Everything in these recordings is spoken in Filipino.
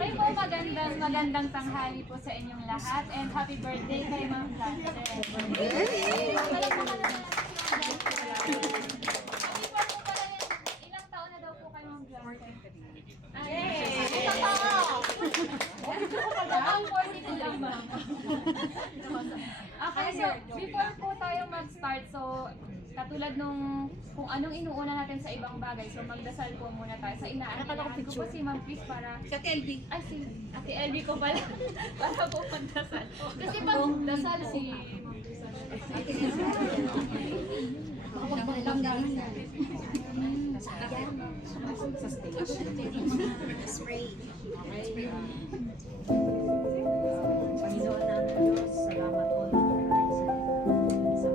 Ay po, magandang tanghali po sa inyong lahat and happy birthday kay Ma'am Blanche. Happy birthday po pala ilang taon na daw po kay Ma'am Blanche? Ilang taon? Mukhang 42 lang ba? Okay, so before po tayo mag-start, so katulad nung kung anong inuuna natin sa ibang bagay, so magdasal po muna tayo. Sa inaanyayahan ko po si Ma'am Chris para... Si Ate LB. Ay, si Ate LB ko pala. Para po magdasal. Kasi pag dasal si Ma'am Chris. Ate LB. Sa stage. Spray. Panginoon namin Diyos, salamat po na sa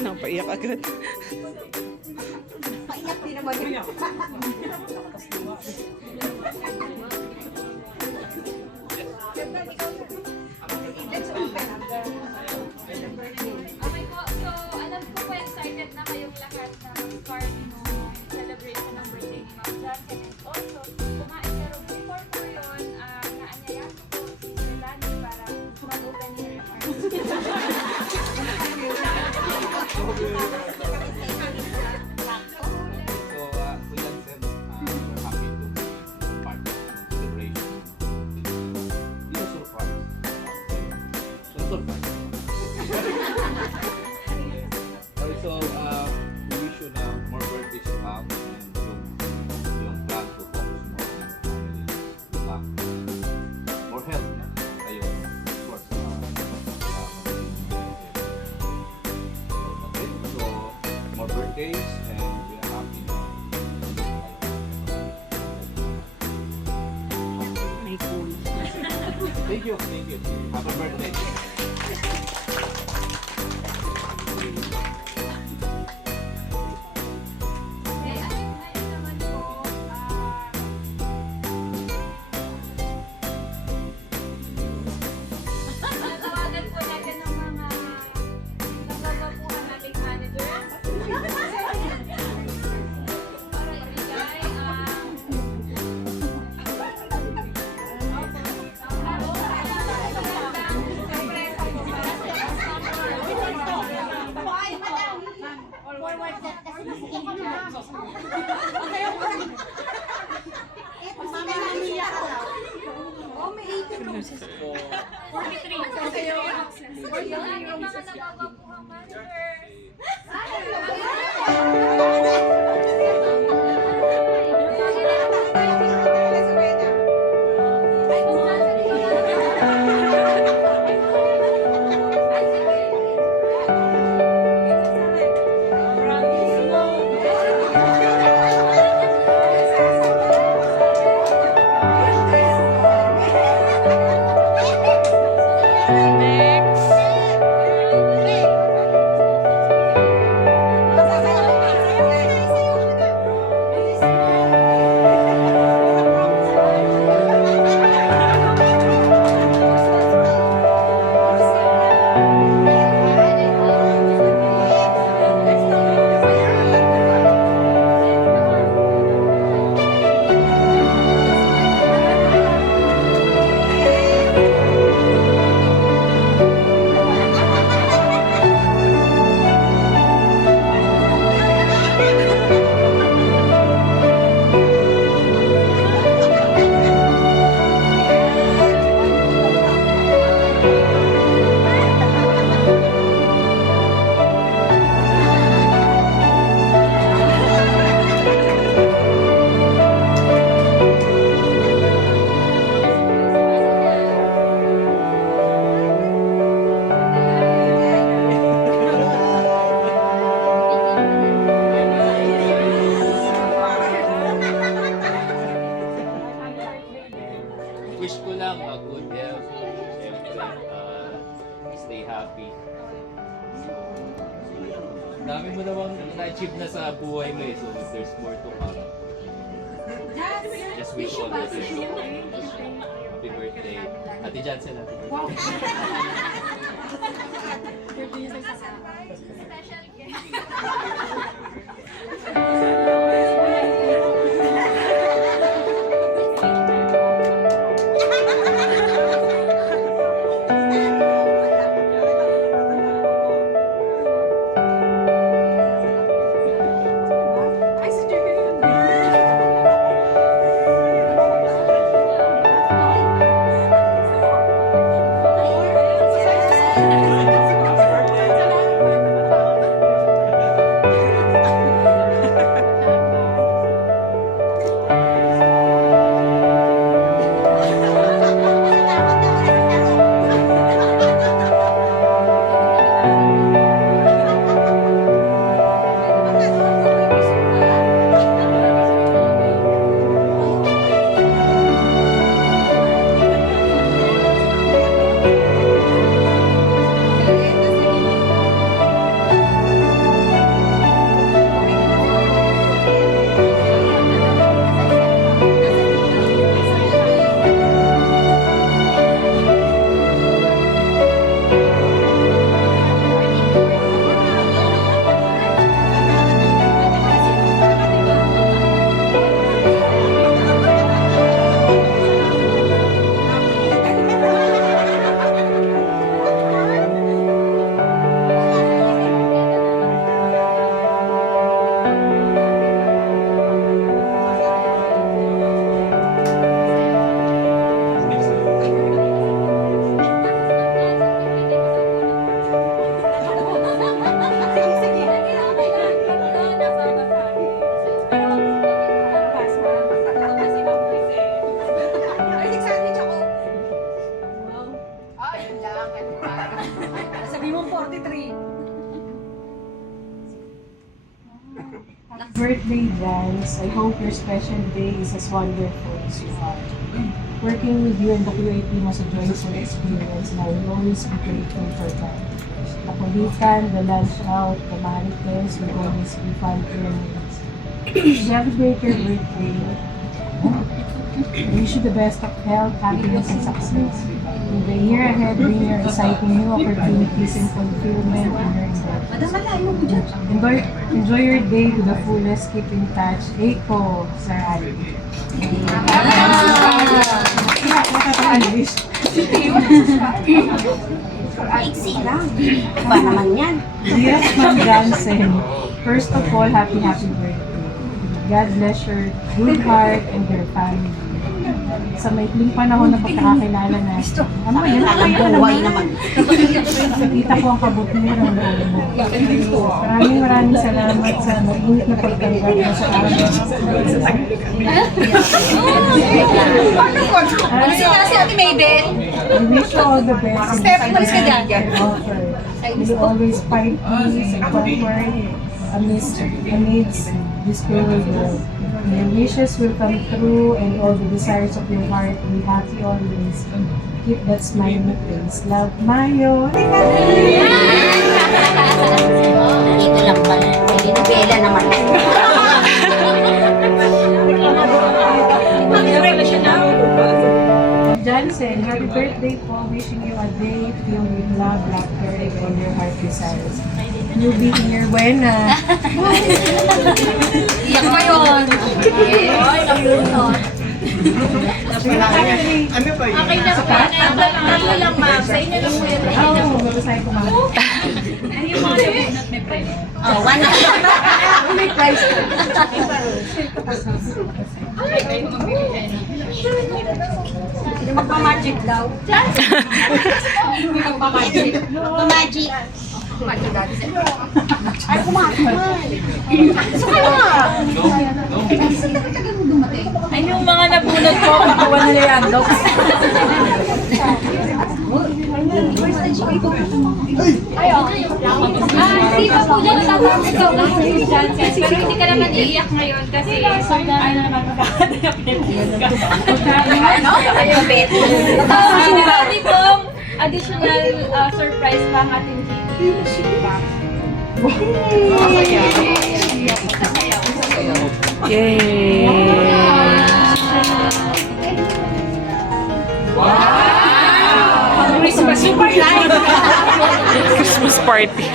Napaiyak agad. Paiyak din naman yun. Okay po, so alam ko po excited na kayong lahat na mag-start yung celebration ng birthday ni Ma'am Blanche. And also, kumain pero before po yun, naanyayahan ko po si Sir Lani para mag-open your remarks. Also, we wish you na more birthdays to come and yung plan to focus more on family. More health na kayo, of course. Okay, so more birthdays and we are happy na. Thank you, thank you. Happy birthday. Tawagan po natin ng mga nagbababuhan nating manager. Para ibigay ang forward that kasi masikin ka na. Sayaw ka. Eto si Daniela. Oh, may 18 rooms. 43. Sayaw ka. Yung ating mga nagagapuhang managers. Wish ko lang good health. Siyempre, stay happy. Dami mo namang na-achieve na sa buhay mo eh. So there's more to come. Just wish all the best. Happy birthday. Ate Jansen, happy birthday. Special guest. Birthday, Jans. I hope your special day is as wonderful as you are. Working with you and the QAP was a joyful experience and I will always be grateful for that. The kulitan, the lunch out, the marites will always be fun memories. Celebrate your birthday. I wish you the best of health, happiness, and success. In the year ahead, bring your exciting new opportunities and fulfillment in your endeavors. Enjoy your day to the fullest. Keep in touch. Eiko, Sir Ali. Nakaka-English. Iksi lang. Ba naman yan? Dear Ma'am Johnson, first of all, happy birthday. God bless your good heart and your family. Sa maikling panahon na pagkakakilala natin. Ano yun? Buhay naman. Nakita ko ang kabutihan ng loob mo. Maraming salamat sa mainit na pagtanggap mo sa araw. Ano si Ate Mabel? I wish you all the best. Step, malis ka dyan. You always fight peace and comfort amidst this cruel world. Your wishes will come true and all the desires of your heart be happy always. Keep that smiling face. Love, Mayo. Dito lang pala. Dito Bella naman. Johnson, happy birthday po. Wishing you a day filled with love, laughter, and all your heart desires. You be here, buena. Iyak mo yun. Ay, nakulunod. Okay na po. Tatlo lang, ma'am. Sa inyo lang po yun. Oo, mabasahin ko mga. Ano yung mga nabunot may price? Oh, one. May price ko. Ay, kayo magbibigay na. Magpa-magic daw. Magpa-magic. Magpa-magic. Ay, kumakas. Saka na. Ay, yung mga nabunot ko, makuha na nila yan, Doc. Hindi pa po dyan tatapos ikaw lang si Johnson. Pero hindi ka naman iiyak ngayon kasi ay na naman magkakadaya Hindi pong additional surprise pa ang ating GT. Christmas super light. Christmas party.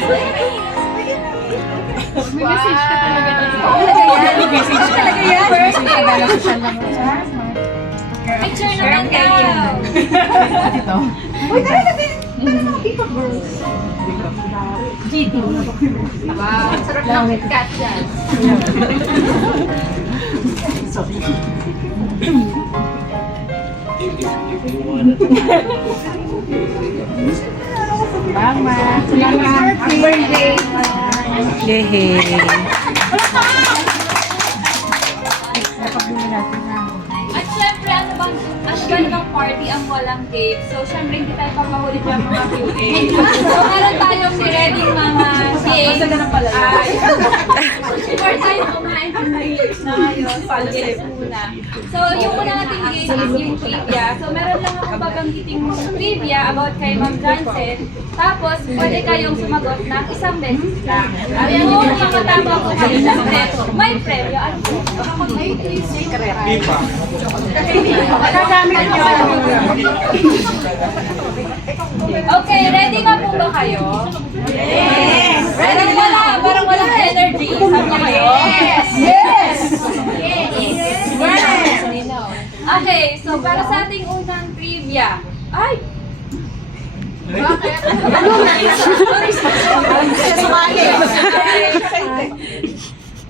May message ka talaga dito. May message talaga yan. Message ka na social media. Picture naman daw. Ito. Uy, tara natin. Happy birthday. GT. Wow, sarap ng KitKat dyan. Salamat. Salamat. Happy birthday. Yay! Napabili natin na. At syempre, ano bang party ang walang cake? So, syempre, hindi tayo papahulit ng mga cake. So, meron tayong nireading mga cake. Ay, before tayo kumain ng cakes na ngayon, pag-guess muna. So, yung una nating game is yung trivia. So, meron lang ako babanggiting trivia about kay Ma'am Johnson. Tapos, pwede kayong sumagot ng isang beses lang. At kung makatama ko kayo ng step, may premyo. Ano po? Okay, ready na po ba kayo? Yes! Ready parang wala energy. Sabi niyo kayo? Yes! Yes! Yes! Okay, so para sa ating unang trivia. Ay! Bakit?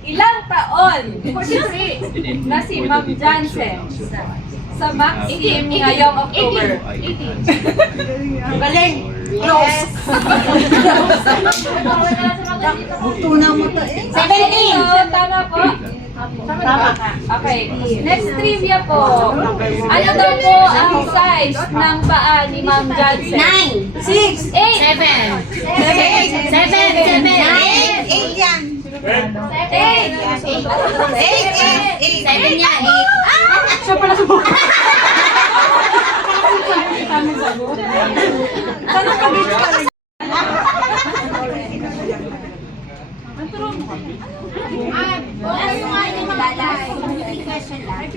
Ilang taon 43 na si Ma'am Johnson sa Maxim ngayong October? 18. Galing. Close. Tuna mo to eh. 17. So, tama po? Tama ka. Okay. Next trivia po. Ano daw po ang size ng paa ni Ma'am Johnson? 9. 6. 8. 7. 8 yan. 8. 7 yan. 8. Siya pala sa buka. Sana pag-beach ka rin. Question lang.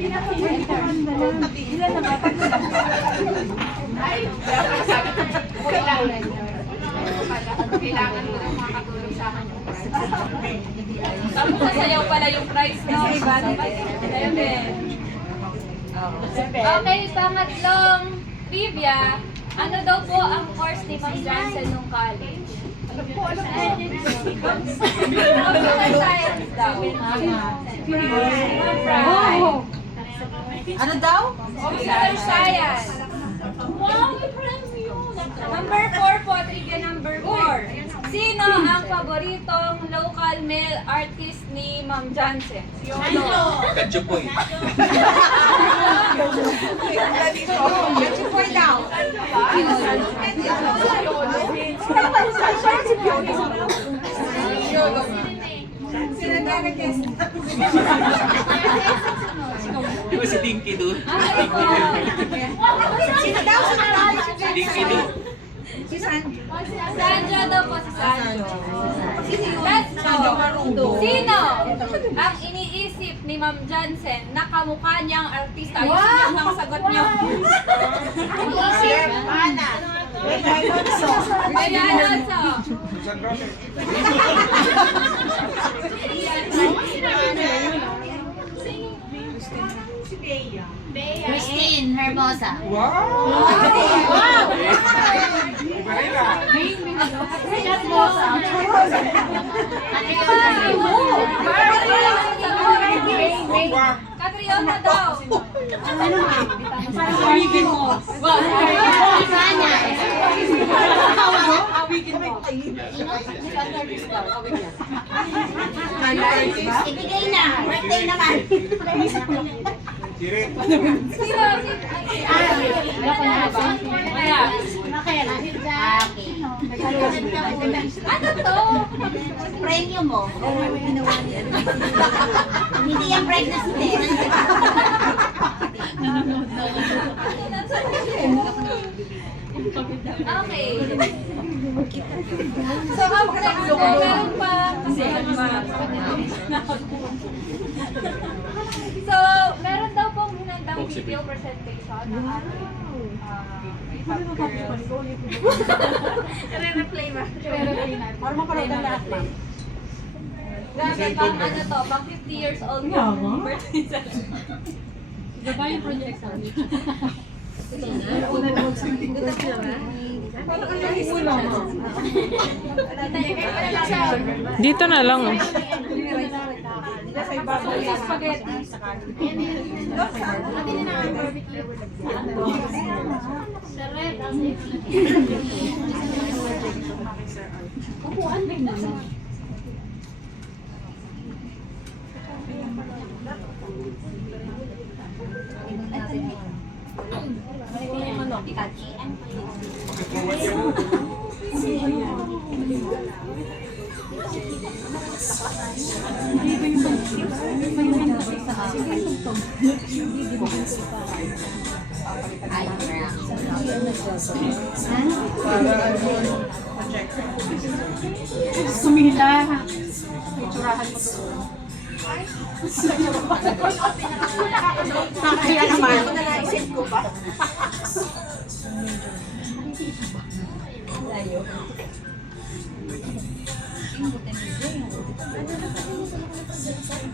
Kailangan mo ng makatulong sa akin. Tapos sasayaw pala yung prize, no? Ayun din. Okay, pangatlong trivia. Ano daw po ang course ni Ma'am Johnson nung college? Computer science daw. Ano daw? Computer science. Number 4 po, trivia number 4. Sino ang paboritong local male artist ni Ma'am Johnson? Kachupoy. Chupoy daw. Di ba si Dinky doon? Sino daw? Dinky doon. Sanjo daw po si Sanjo. Sino ang iniisip ni Ma'am Johnson na kamukha niyang artista? Ayusin niyo ang sagot niyo. Iniisip? Ana. Kaya Alonso. Christine Herbosa. Catriona daw. Ibigay na. Birthday naman. Ano to? Premium mo. Hindi yung pregnancy test. Okay. So, up next po, meron pa kasi So, meron daw pong hinandang video presentation ng ating Re-replay ba? Re-replay natin. Para mapanood ang lahat, ma'am. Grabe, pang ano to, pang 50 years old yung birthday celebration. Diba yung project sa amin? Dito na lang. Spaghetti. Sumila. Picturahan ko to. Kaya naman. Naisip ko pa.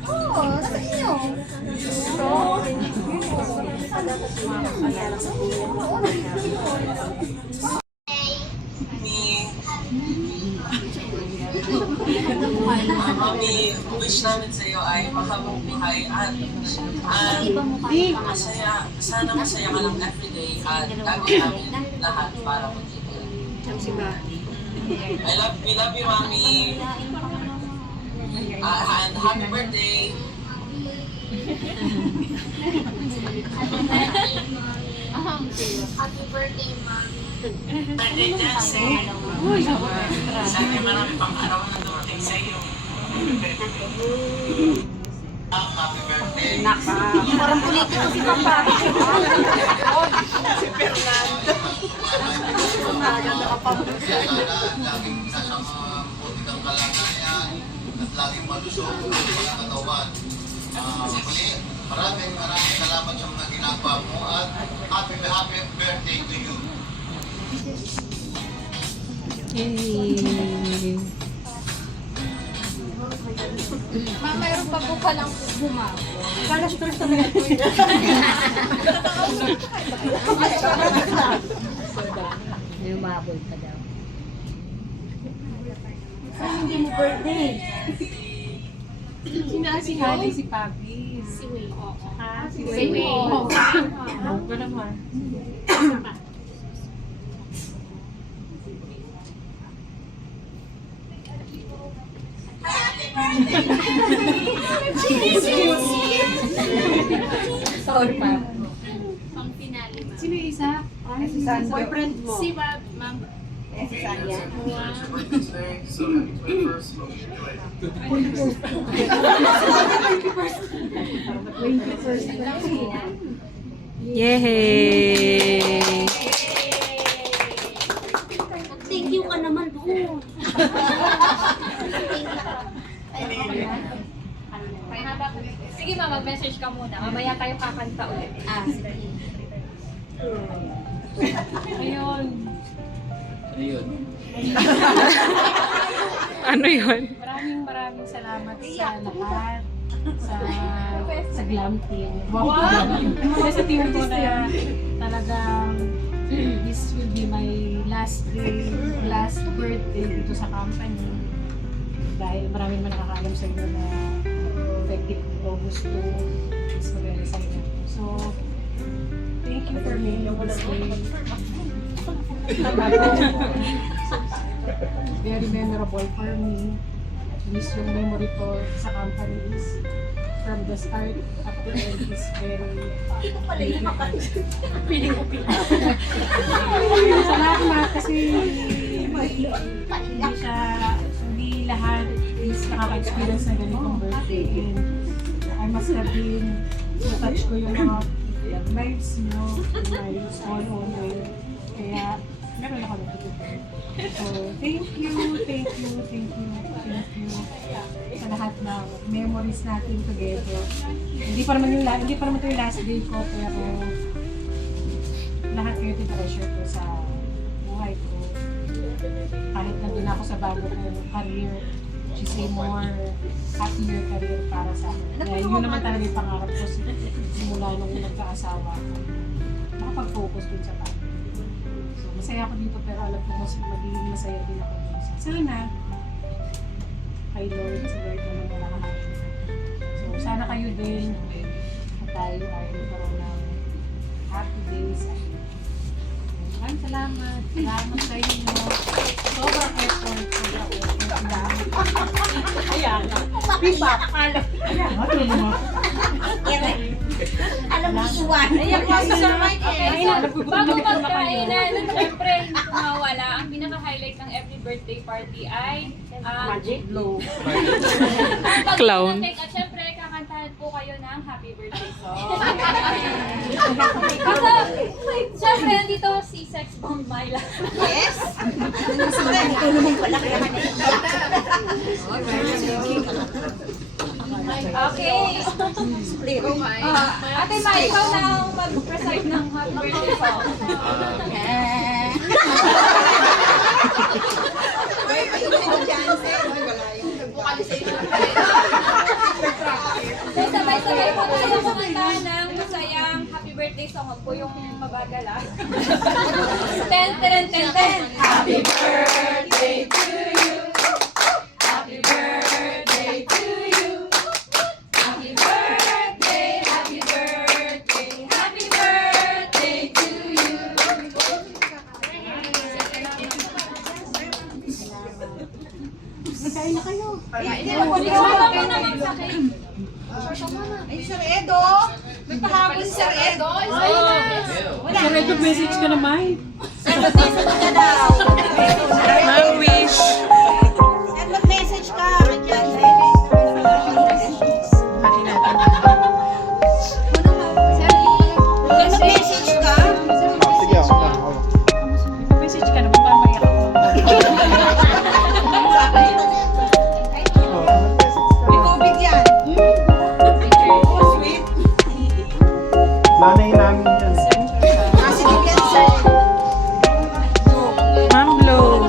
Oo, sa inyo. Mami, wish namin sa iyo ay mahabang buhay at masaya, sana masaya ka lang everyday at lagi namin lahat para magiging. We love you, Mami. And happy birthday. Happy birthday, ma'am. Birthday, Jesse. Sana marami pang araw na dumating sa iyo. Happy birthday. Parang politiko si Papa. Si Fernando. Laging nasa mabuti kang kalagayan at laging malusog ang iyong katawan. Muli, maraming salamat sa mga ginagawa mo at happy birthday to you. Yay! Mayroon pa po palang bumako. Kala stress na ito. Lumabol ka daw. Hindi mo birthday. Sinasihali si Papi. Si Wei. Ha? Si Si Wei. Oo ka naman. Sorry pa. Pang finale, ma'am. Sino yung isa? Si Sandro. Boyfriend mo. Si Ma'am. Ma'am. Si Sanya. Yay! Thank you ka naman doon. Sige ma'am, mag-message ka muna. Mamaya tayo kakanta ulit. Sige. Ayun. Ano yun? Maraming salamat sa lahat. Sa Glam Team. Wow! Kaya sa team ko na talagang this will be my last birthday dito sa company. Dahil maraming man nakakaalam sa inyo na effective August 2 is mag-resign ako. So, thank you for making this day. Very memorable for me. At least yung memory ko sa company is from the start up to end is very feeling ko sa lahat kasi hindi lahat is nakaka-experience ng ganitong birthday, and I must have been na-touch ko yung mga lives nyo in my small own way, kaya meron ako natutunan. So, thank you sa lahat ng memories natin together. Hindi pa naman ito yung last day ko, pero lahat kayo treasure ko sa buhay ko. Kahit nandun ako sa bago kong career, which is a more happier career para sa akin. Kaya yun naman talaga yung pangarap ko simula nung nagkaasawa ko. Nakapag-focus dun sa bago. So, masaya ako dito, pero alam ko mas magiging masaya din ako dito. Sana, kay Lord, sa Lord naman na nakahain. So, sana kayo din at tayo ay nagkaroon ng happy days. Maraming salamat. Salamat sa inyo. Sobrang effort. Ayan. Feedback. Alam mo, iwan. Ayan po si Sir Mike. Bago magkainan, syempre, mawala. Ang pinaka-highlight ng every birthday party ay Magic Blow. Clown. At syempre, kakantahan po kayo ng happy birthday song. Kasi, syempre, nandito si Sex Bomb Myla. Yes? Ito naman pala kaya Okay. Ate Mai, ikaw na ang mag-preside ng happy birthday song. So, sabay-sabay po tayo kumanta ng masayang happy birthday song. Huwag po yung mabagal ah. 10, 10, 10, 10. Happy birthday to you. Happy birthday to you. Happy birthday, happy birthday, happy birthday to you. Kain na kayo. Ikaw naman sa akin. Ay, Sir Edo! May pahabol si Sir Edo! Wala. Sir, message ka naman. Sir, mag-message ka daw. Ma'am Wish. Sir, mag-message ka. Mag-message ka. Message ka naman para maiyak ako. May tubig yan. Oh, sweet. Nanay namin yan. Positive yan, sir. Ma'am Blow.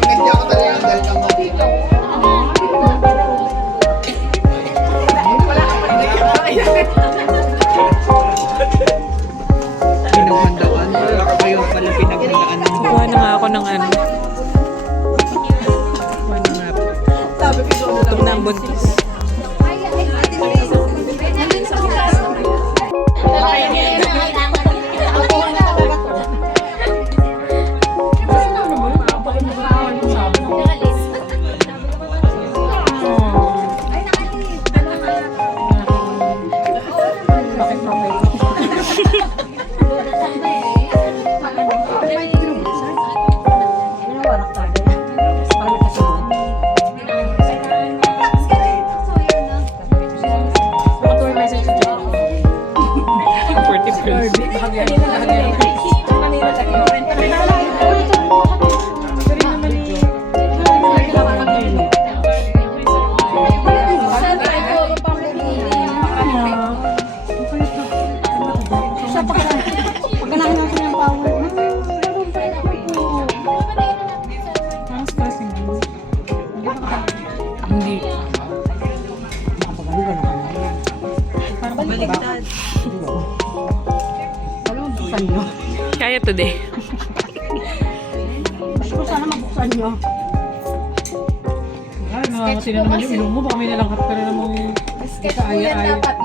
Pinagyan ko talaga dahil kang dito. Pinaghandaan. Ayaw pala pinaghandaan ng Kuha na nga ako ng ano. kuha na nga po. Gutom na ang buntis. Pagkanahin natin yung power. Parang stressing din. Hindi. Baligtad. Kaya today. Gusto ko sana mabuksan nyo. Nakakati na naman yung ilong mo. Baka may nalangkat ka na namang Sketch po yan dapat.